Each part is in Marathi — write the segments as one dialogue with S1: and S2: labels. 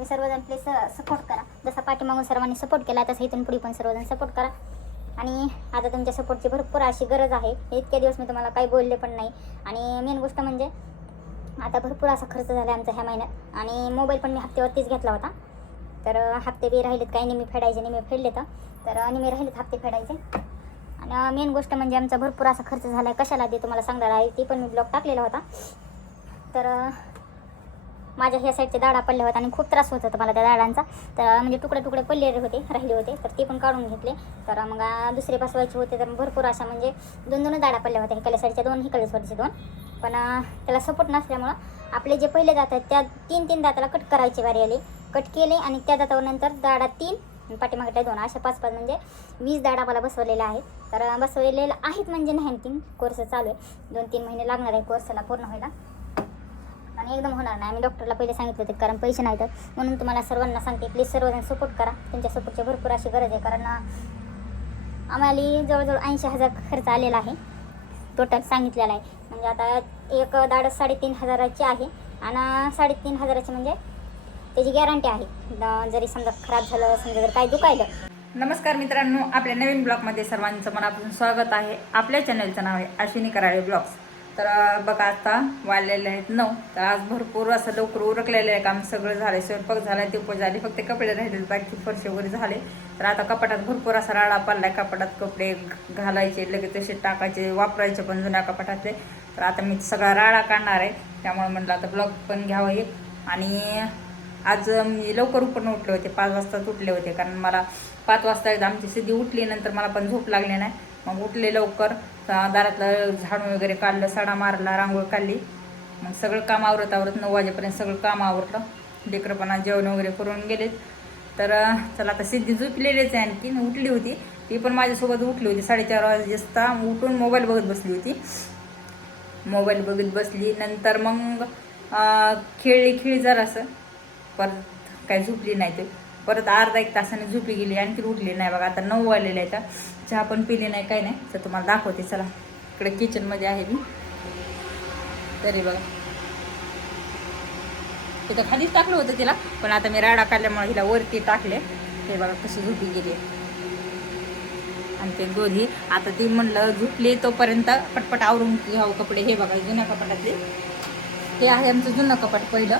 S1: तुम्ही सर्वजण प्लीज सपोर्ट करा. जसा पाठीमागून सर्वांनी सपोर्ट केला तसं इथून पुढे पण सर्वजण सपोर्ट करा. आणि आता तुमच्या सपोर्टची भरपूर अशी गरज आहे. इतक्या दिवस मी तुम्हाला काही बोलले पण नाही. आणि मेन गोष्ट म्हणजे आता भरपूर असा खर्च झाला आमचा ह्या महिन्यात. आणि मोबाईल पण मी हप्त्यावरतीच घेतला होता. तर हप्ते बी राहिलेत काही नेहमी फेडायचे नेहमी फेडले तर तर नेहमी राहिलेत हप्ते फेडायचे. आणि मेन गोष्ट म्हणजे आमचा भरपूर असा खर्च झाला आहे कशाला ते तुम्हाला सांगणार आहे? ती पण मी ब्लॉग टाकलेला होता. तर माझ्या ह्या साईडचे दाडा पडले होते आणि खूप त्रास होत होता मला त्या दाडांचा. तर म्हणजे तुकडे तुकडे पडलेले होते राहिले होते. तर ते पण काढून घेतले. तर मग दुसरे बसवायचे होते तर भरपूर अशा म्हणजे दोन दोन दाडा पडल्या होत्या. हिकडल्या साईडच्या दोन हिकडल्या साईडचे दोन. पण त्याला सपोर्ट नसल्यामुळं आपले जे पहिले दात आहेत त्या तीन तीन दाताला कट करायचे वारी आले कट केले आणि त्या दातावर नंतर दाडा तीन आणि दोन. अशा पाच पाच म्हणजे वीस दाडा मला बसवलेल्या आहेत. तर बसवलेल्या आहेत म्हणजे नाही तीन कोर्स चालू आहे. दोन तीन महिने लागणार आहे कोर्सला पूर्ण व्हायला. एकदम होणार नाही. आम्ही डॉक्टरला पहिले सांगितलं होते कारण पैसे नाहीत. म्हणून तुम्हाला सर्वांना सांगते प्लीज सर्वजण सपोर्ट करा. तुमच्या सपोर्टची भरपूर अशी गरज आहे. कारण आम्हाला जवळजवळ ऐंशी हजार खर्च आलेला आहे. टोटल सांगितलेला आहे. म्हणजे आता एक दाडस साडेतीन हजाराची आहे. आणि साडेतीन हजाराची म्हणजे त्याची गॅरंटी आहे. जरी समजा खराब झालं समजा जर काय दुखायलं.
S2: नमस्कार मित्रांनो आपल्या नवीन ब्लॉगमध्ये सर्वांचं मनापासून स्वागत आहे. आपल्या चॅनलचं नाव आहे अश्विनी कराळे ब्लॉग्स. तर बघा आता वाढलेले आहेत नऊ. तर आज भरपूर असं लवकर उरकलेलं आहे काम. सगळं झालं स्वयंपाक झाला ते झाले. फक्त कपडे राहिले बाकी फरशी वगैरे झाले. तर आता कपाटात भरपूर असा राडा आहे कपाटात कपडे घालायचे लगेच तसे टाकायचे वापरायचे पण जुन्या कपाटातले. तर आता मी सगळा राडा काढणार आहे. त्यामुळे म्हटलं आता ब्लॉग पण घ्यावं एक आणि आज मी लवकर पण उठले होते. पाच वाजताच उठले होते. कारण मला पाच वाजता एकदा आमची सिद्धी उठली. नंतर मला पण झोप लागली नाही. मग उठले लवकर दारातलं झाडू वगैरे काढलं सडा मारला रांगोळ काढली. मग सगळं काम आवरत आवरत नऊ वाजेपर्यंत सगळं काम आवरलं. लेकरपणा जेवण वगैरे करून गेलेत. तर चला आता सिद्धी झोपलेलीच आहे आणखी उठली होती. ती पण माझ्यासोबत उठली होती साडेचार वाजता उठून मोबाईल बघत बसली होती. मोबाईल बघत बसली. नंतर मग खेळली खेळी जरासं. परत काही झोपली नाही ते. परत अर्धा एक तासाने झोपी गेली आणखी उठली नाही बघा. आता नऊ वाजलेले आहेत. चहा पण पिली नाही काही नाही. तर तुम्हाला दाखवते चला. इकडे किचनमध्ये आहे मी. तरी बघा. तिथं खालीच टाकलं होतं तिला पण आता मी राडा काढल्यामुळे हिला वरती टाकले. हे बघा कशी झोपी गेली. आणि ते दोन्ही आता ती म्हणलं झोपली तोपर्यंत पटपट आवरून घ्यावं कपडे. हे बघा जुन्या कपाटातले. हे आहे आमचं जुनं कपाट पहिलं.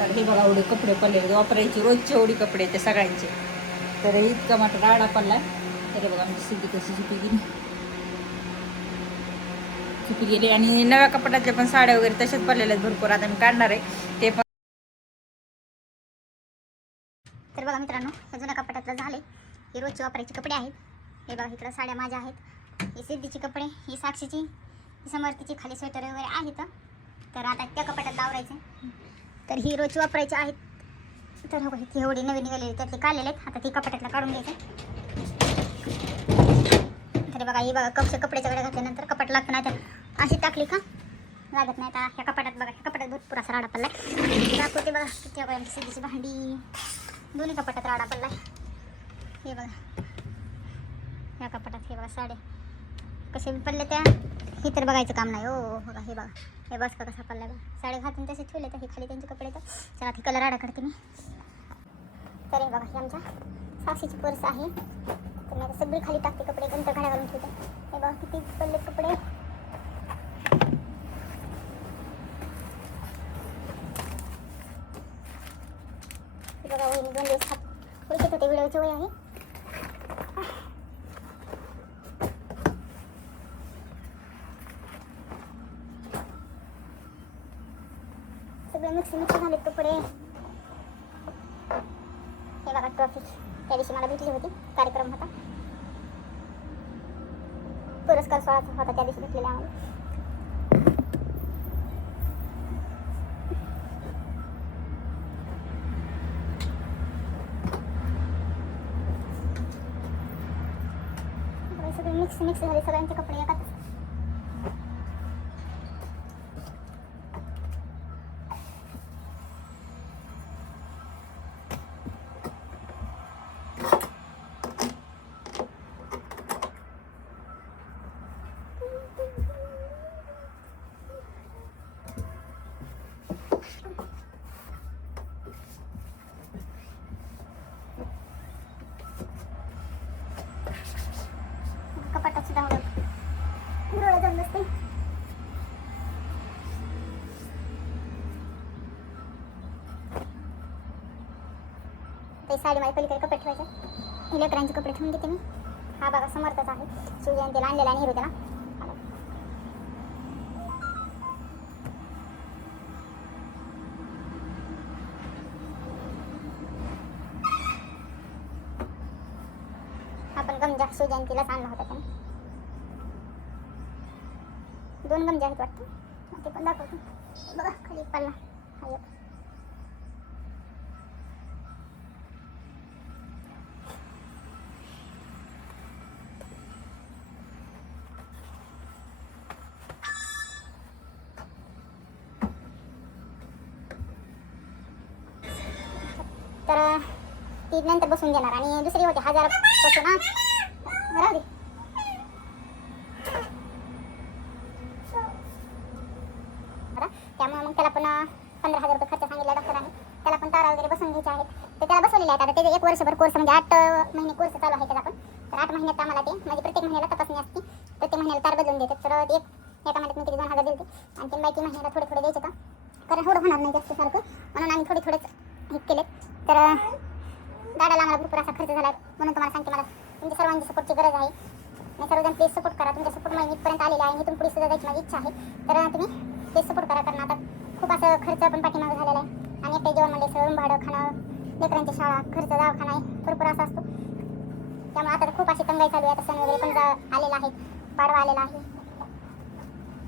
S2: तर हे बघा एवढे कपडे पडले वापरायचे रोजचे एवढे कपडे ते सगळ्यांचे. तर इतका मात्र राडा पडला तरी बघा आमची सिद्धी कशी झोपी गेली. झोपी गेली आणि नव्या कपड्यातल्या पण साड्या वगैरे तशाच पडलेल्या आहेत भरपूर. आता मी काढणार आहे. ते पण
S1: तर बघा मित्रांनो हे जुन्या कपाटातलं झाले. हे रोजचे वापरायचे कपडे आहेत. हे बघा इकडं साड्या माझ्या आहेत. हे सिद्धीचे कपडे ही साक्षीची समर्थीची खाली स्वेटर वगैरे आहेत. तर आता त्या कपाटात आवरायचे तर ही रोजची वापरायची आहेत. तर एवढी नवीन निघालेली, त्यातले काढलेले आहेत. आता ती कपाटातला काढून घ्यायचे. तरी बघा, ही बघा कपचे कपड्याच्या कडे घातल्यानंतर कपाट लागतं नाही तर अशी टाकली का? लागत नाही. आता ह्या कपाटात बघा, ह्या कपाटात भरपूर असा राडा पडलाय. दाखवते बघा, किती बघा आमची सिद्धीची भांडी. दोन्ही कपाटात राडा पडलाय. हे बघा. या कपाटात हे बघा कसे पडले त्या? हे बघायचं काम नाही. हो बघा. हे बस का कसा पडला बघा. साड्या घातून तसे तर हे खाली कपडे तर चला, ते कलर आडा काढते मी. तर हे बघा, ही आमच्या साक्षीची पर्स आहे. तर मी खाली टाकते कपडे नंतर घड्या घालून ठेवते. हे कपडे. बघा, वहिनी दोन दिवस हात मिक्स मिक्स झाले कपडे हे बघा ट्रॉफी त्या दिवशी मला भेटली होती. कार्यक्रम होता. पुरस्कार सोहळा होता त्या दिवशी भेटलेला आम्हाला. मिक्स मिक्स झाले. सगळ्यांचे कपडे एकाच ते साडी माझ्या पलीकडे कपडे ठेवायचे. हे लेकरांचे कपडे ठेवून घेते मी. हा बघा समर्थच आहे. शिवजयंतीला आणलेला नेहरू त्याला. आपण गमजा शिवजयंतीलाच आणला होता त्याने. दोन गमजा आहेत वाटतं. ते पण दाखवतो. बघा खाली पडला. हा एक. तर ती नंतर बसून घेणार. आणि दुसरी होती हजारापासून हा राहू दे. त्यामुळे मग त्याला पण पंधरा हजार रुपये खर्च सांगितला डॉक्टरांनी. त्याला पण तारा वगैरे बसून घ्यायचे आहेत. तर त्याला बसवलेले आहेत. आता ते एक वर्षभर कोर्स म्हणजे आठ महिने कोर्स चालू आहे त्याला पण. तर आठ महिन्यात आम्हाला ते म्हणजे प्रत्येक महिन्याला तपासणी असते. प्रत्येक महिन्याला तार बदलून देतात. तर एक एका महिन्यात मी किती दोन हजार दिले आणि बाकी महिन्याला थोडे थोडे द्यायचे का? कारण एवढं होणार नाही जास्त सारखं. म्हणून आम्ही थोडे थोडेच हे केले तर अं, दादाला आम्हाला भरपूर असा खर्च झाला म्हणून तुम्हाला सांगते मला तुमच्या सर्वांची सपोर्टची गरज आहे. आणि सर्वजण प्लीज सपोर्ट करा. तुमच्या सपोर्ट मी इथपर्यंत आलेला आहे. आणि इथून पुढे सुद्धा जायची माझी इच्छा आहे. तर तुम्ही प्लीज सपोर्ट करा. कारण आता खूप असं खर्च पण पाठीमागं झालेला आहे. आणि एकटे जेवण म्हणजे सगळं भाडं खाणं लेकरांची शाळा खर्च दवाखाना आहे. भरपूर असा असतो. त्यामुळे आता तर खूप अशी तंगाई चालू आहे. आता सण वगैरे पण आलेला आहे. पाडवा आलेला आहे.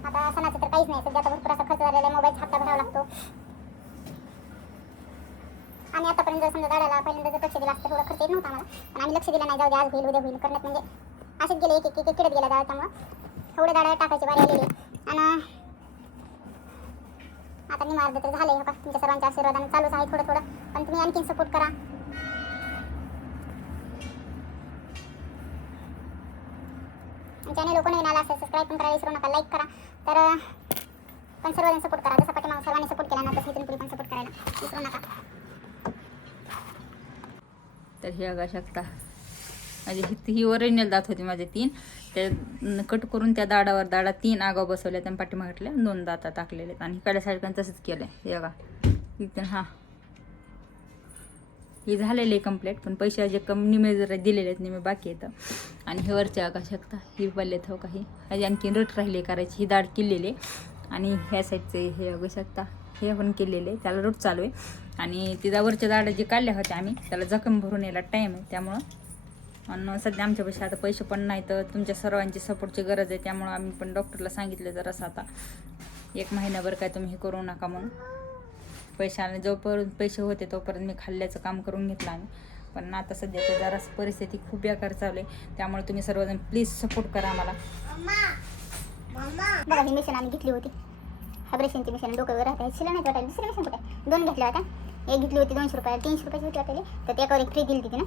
S1: आता सणाचं तर काहीच नाही. सध्या आता भरपूर असा खर्च झालेला आहे. मोबाईलचा हप्ता भरावा लागतो. आतापर्यंत जर समजा गाड्याला पहिल्यांदा जर लक्ष दिलं असतं थोडं खर्च येत नव्हता आम्हाला. पण आम्ही लक्ष दिलं नाही जाऊ दे आज होईल उद्या होईल करण्यात म्हणजे असेच गेले एक एक एक किडत गेला गाड्या त्यामुळं. थोडे गाड्या टाकायची बारी आलेली. आणि आता मी मार्ग तर झालंय हो का? तुमच्या सर्वांच्या आशीर्वादाने चालूच आहे थोडं थोडं पण तुम्ही आणखीन सपोर्ट करा. चॅनल कोणी नवीन आला असेल सबस्क्राईब पण करायला विसरू नका लाईक करा. तर पण सर्वजण सपोर्ट करा. जसं पाठीमागं सर्वांनी सपोर्ट केला ना तसं तुम्ही पण सपोर्ट करायला विसरू नका.
S2: तर हे बघा शकता. म्हणजे ही ही ओरिजिनल दात होती माझे तीन. ते कट करून त्या दाडावर दाडा तीन आगाव बसवल्या त्या पाठीमागटल्या दोन दाता टाकलेले. आहेत आणि इकडल्या साईड पण तसंच केलं हे बघा. इथून हा. हे झालेले कंप्लीट पण पैसे जे कम निमे जरा दिलेले आहेत निमे बाकी आहेत. आणि हे वरच्या आका शकता. ही पल्लेत हो काही ह्याची आणखी रट राहिले करायची. ही दाढ केलेली. आणि ह्या साईडचे हे बघू शकता. हे पण केलेले. त्याला रूट चालू आहे. आणि तिचा वरच्या झाडं जे काढल्या होत्या आम्ही त्याला जखम भरून यायला टाईम आहे त्यामुळं. आणि सध्या आमच्या पैसे आता पैसे पण नाही तर तुमच्या सर्वांची सपोर्टची गरज आहे त्यामुळं आम्ही पण डॉक्टरला सांगितलं जरासं आता. एक महिनाभर काय तुम्ही हे करू नका म्हणून. पैशाने जोपर्यंत पैसे होते तोपर्यंत मी खाल्ल्याचं काम करून घेतलं आम्ही. पण आता सध्याचं जरा परिस्थिती खूप बेकार चालू आहे त्यामुळे तुम्ही सर्वजण प्लीज सपोर्ट करा आम्हाला.
S1: बघा ही मिशन आम्ही घेतली होती. हायब्रेशनची मिशन डोकं राहते शिला नाही वाटायला दुसरी मिशन कुठे दोन घेतल्या होत्या एक घेतली होती दोनशे रुपयाला तीनशे रुपयाची होती वाटायला तर त्यावर एक फ्री दिली होती ना।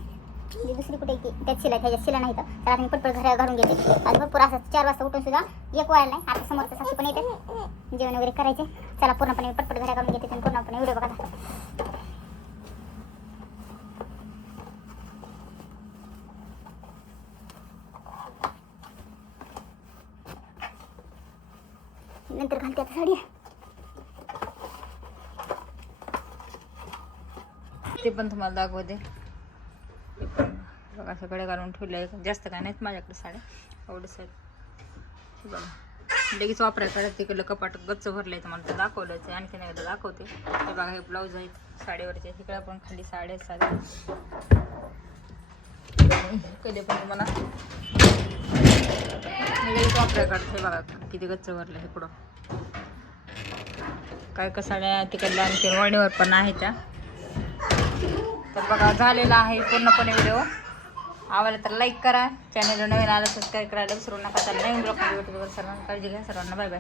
S1: दुसरी कुठे की त्यात शिला त्याच्यात शिला नाही तर आता मी पटपट घरा घालून घेते आज भरपूर असं चार वाजता उठून सुद्धा एक वाढला नाही आता समोरचं सासू पण येते जेवण वगैरे करायचे। चला पूर्णपणे पटपट घरा घालून घेते आणि पूर्णपणे व्हिडिओ नंतर घालते आता साडी
S2: ते पण तुम्हाला दाखवते. ते पण बघा सगळे घालून ठेवले. जास्त काय नाहीत माझ्याकडे साड्या. एवढंच आहेत बघा. लगेच वापरायचं तिकडलं कपाट गच्च भरलंय तुम्हाला. ते दाखवलंच आहे. आणखीन एकदा दाखवते. हे बघा हे ब्लाऊज आहेत. साडीवरचे. इकडे पण खाली साड्या आहेत साड्या कधी पण तुम्हाला वापराय लगेच काढते. हे बघा किती गच्च भरलं हे पुढं. काय काय साड्या तिकडल्या आणखी वळणीवर पण आहेत त्या. तर बघा झालेला आहे पूर्णपणे व्हिडिओ आवडला तर लाईक करा. चॅनल नवीन आलं सबस्क्राईब करायला विसरू नका. तर नवीन ब्लॉग सर्वांना काळजी घ्या. सर्वांना बाय बाय